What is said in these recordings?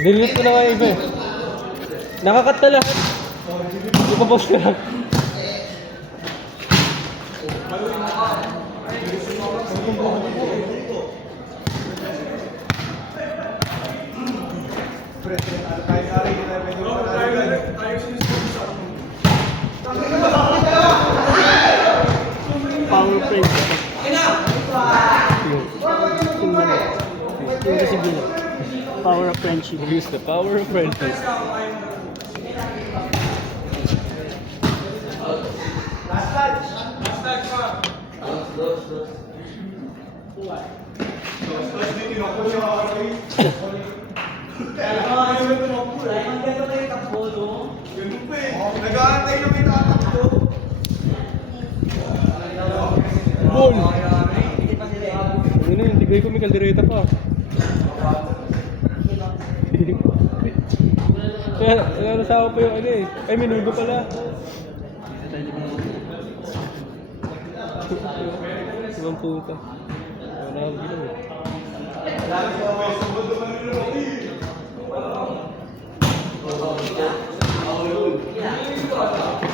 Delete ko na kayo iba eh. Nakakat na lahat. Ipapost ko lang. Power frame. Power of friendship. Use the power of friendship. Ball! Ano na yun, hindi ko may kaldereta pa. Kaya nasawa pa yung ano eh. Ay, minudo pala. Ibang puta. Wala akong ginawa eh.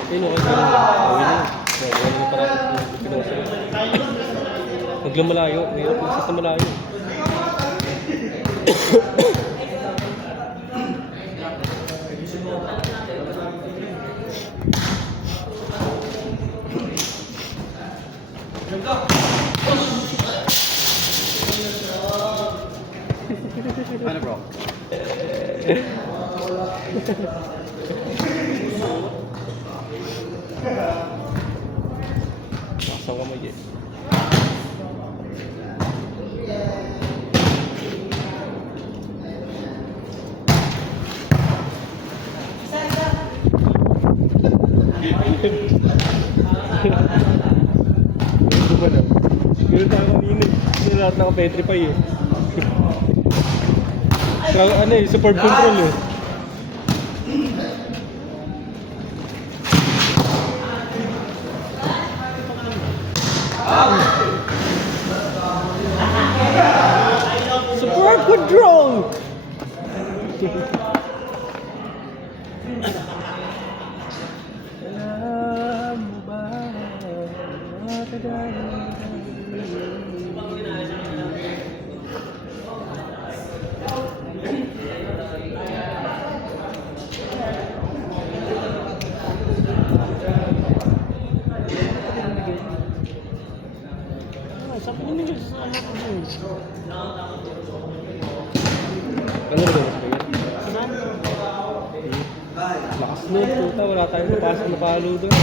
Ayun o, kasi wala na parang pinasa. Huwag lang malayo. Mayroon kung saan malayo. Ano bro? Pasang kamay eh. Ito ba na? Ganun tayo kanina eh. Hindi lahat naka-petrify eh. Ano eh, support control eh. Support control! Alam mo ba? Sabi niyo sa anak ko. Ano ba daw? Lakas nun, puta. Wala tayong napasok na palo doon.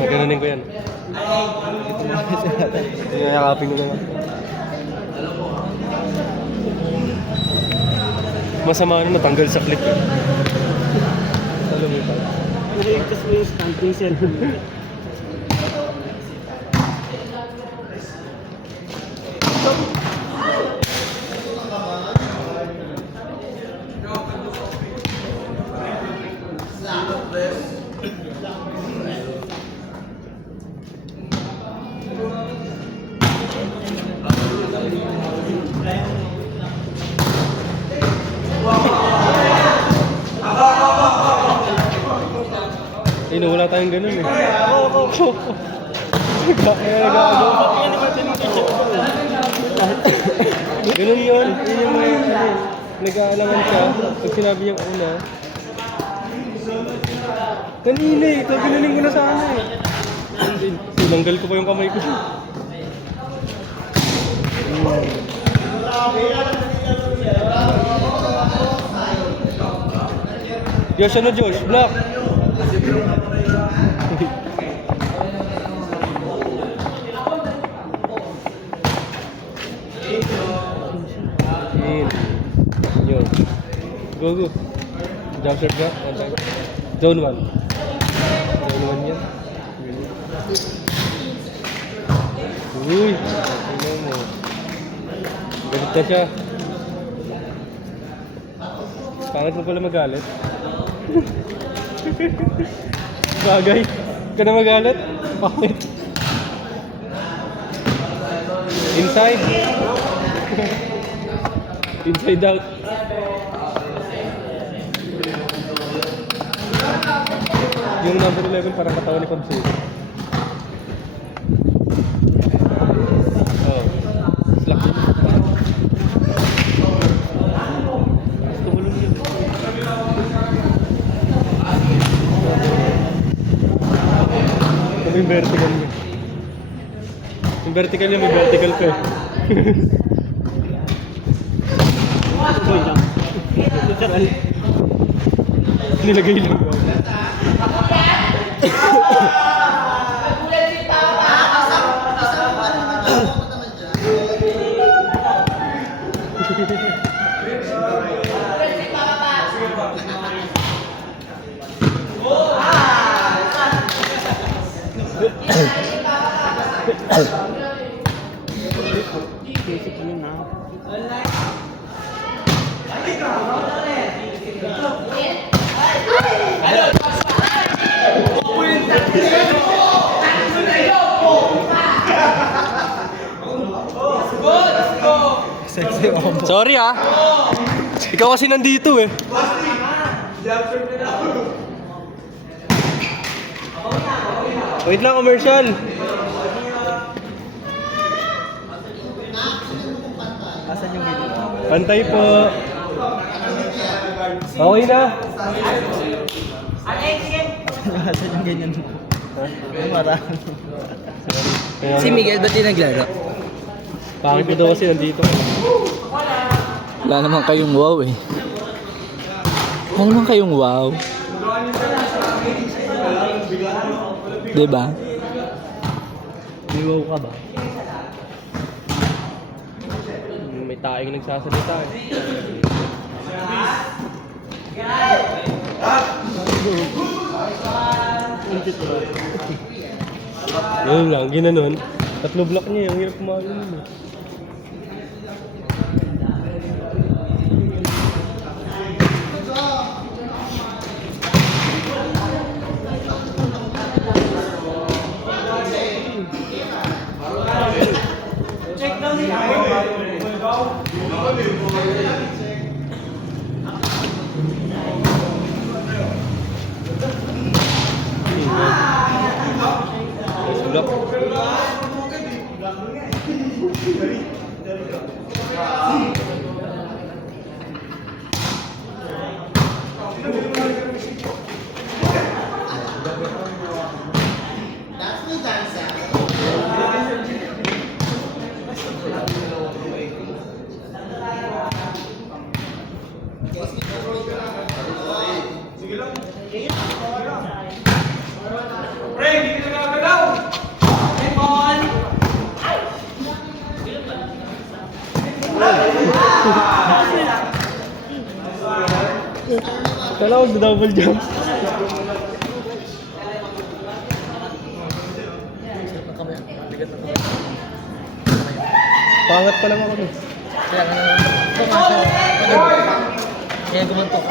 Nagananin ko yan. Nayakapin ko naman. Masama na natanggal sa clip eh. Alam mo pa. Nag-iigtas mo yung stand diesel. Eh, wala tayong ganun eh. Ganun yun. Yun yung may nag-aalaman siya. Pag sinabi niyang una. Kanina eh. Ito, ginaling ko na sana eh. Tinanggal ko pa yung kamay ko. Josh, ano Josh? Block! In. Yun. Go, go. Jump shot ka. Zone 1. Zone 1 yan. Uy! Tingnan mo. Galit na siya. Pangit mo pala magalit. Bagay. Ka na magalit? Pangit. Inside. Inside out. Yung number 11 parang katawan ni Pabsi. Oh. Slack yun. Tumulong yun. Ito yung vertical niya. Yung vertical niya, may vertical ka eh. Wait lang. Literal. Nilagay lang. Basic yun na. Sorry ah. Ikaw kasi nandito eh. Wait lang, commercial. Asan yung video? Pantay po. Okay na. Asan yung ganyan mo? Marami. Kaya, Si Miguel, ba't di naglaro? pangit ko daw kasi nandito. Wala naman kayong wow eh. Wala naman kayong wow. Diba? May wow ka ba? May taing nagsasalita eh. Yun lang, ginanon. Tatlo block niya, yung hirap kumain yun eh. Block. Kala ko double jump. Pangat pa lang ako nun. Kaya kaya gumantok.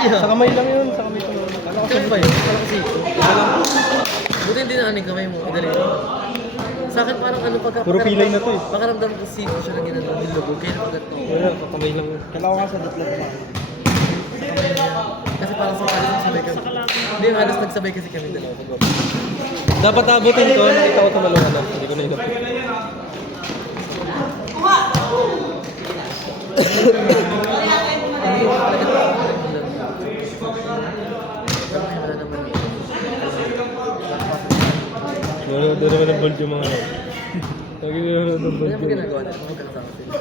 Sa kamay lang yun, sa kamay ko lang. Kala ko Saan ba yun? Parang kasi. Buti hindi na aning kamay mo. Idali. Sa akin parang ano pagka... Puro pilay na to eh. Pakaramdam ko si siya na ginagawa ng logo. Kaya napagat ko. Wala, sa kamay lang yun. Kala ko nga sa datlat pa. Kasi parang sa halos nagsabay kami. Hindi, halos nagsabay kasi kami dalawa. Dapat abutin ko, nakita ko tumalungan lang. Hindi ko na inapit. Doon naman ang bold yung mga ano. Lagi ko naman ang bold Ano mo yung... ginagawa natin? Huwag ka kasama sila.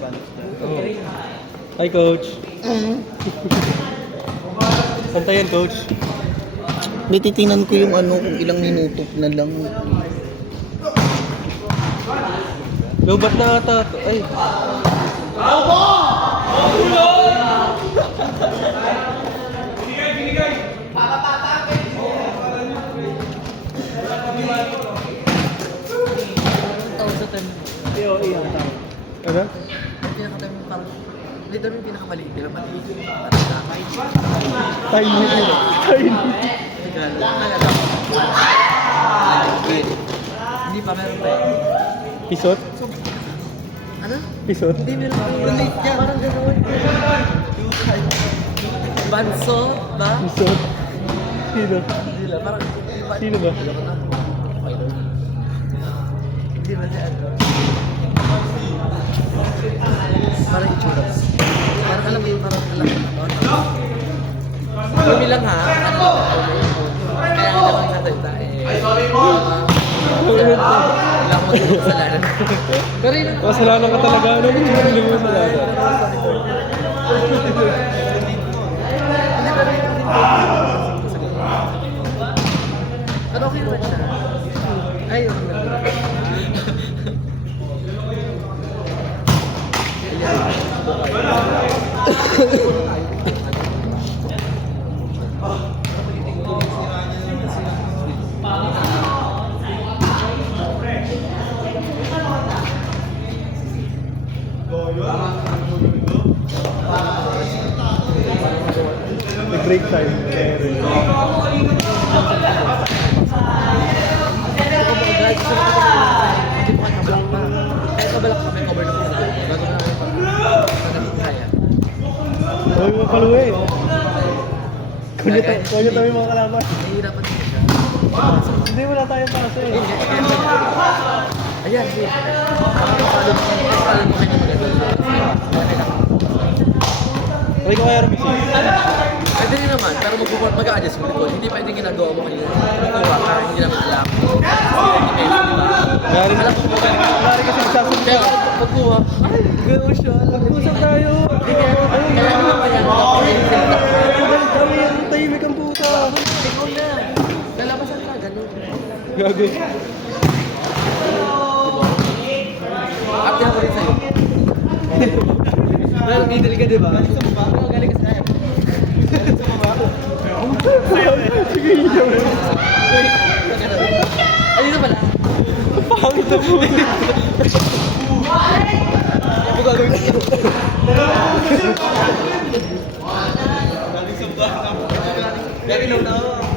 Oh. Hi, coach. Santayan, coach. May titingnan ko yung ano, kung ilang minuto na lang. Lobat na ata. Ay. Tawag sa time. Ano? Yung pinaka-time yung parang, hindi daw yung pinakamaliit nila, mali yung Tiny nila. Tiny. Hindi pa, meron pa eh. Pisot? Ano? Pisot? Hindi, meron pa eh. Parang gano'n. Banso ba? Pisot? Sino? Hindi lang, parang... Sino ba? Hindi ba siya ano? Parang itsura. Parang alam mo yung parang alam mo. Kami lang ha. Ano? Kaya hindi ako nagsasalita eh. Wala akong matulog sa lanan. Pero yun. Masalanan ka talaga. Ano ba yung mo sa lada? Pero okay naman siya. Ay, okay naman. Nag-break time. Kahit mabalak kami, cover na kami. Bago na kami pag-kaya. Huwag mo paluwi. Kunya tayo yung mga kalaban. Nahihirapan din siya. Hindi, wala tayong pasa eh. Ayan, sige. Follow mo kanya maganda. Try ko kaya Ramisi. Pwede rin naman, pero mag-a-adjust mo rin. Hindi pwede ginagawa mo kanina. Kukuha ka, hindi naman alam. Gari na. Gari kasi nagsasabi Kaya pagkuha, ay, gano'n siya. Mag-usap tayo. Kaya naman pa yan. Kami yung tahimik ang puta. Ikaw na. Lalabasan ka, gano'n. Gago. Ate ako rin sa'yo. Well, middle ka, di ba? Oo, galing ka sa akin. Sige, iyo. Ay, dito pala. Pangit na po. Ano gagawin ko? Galing na ako.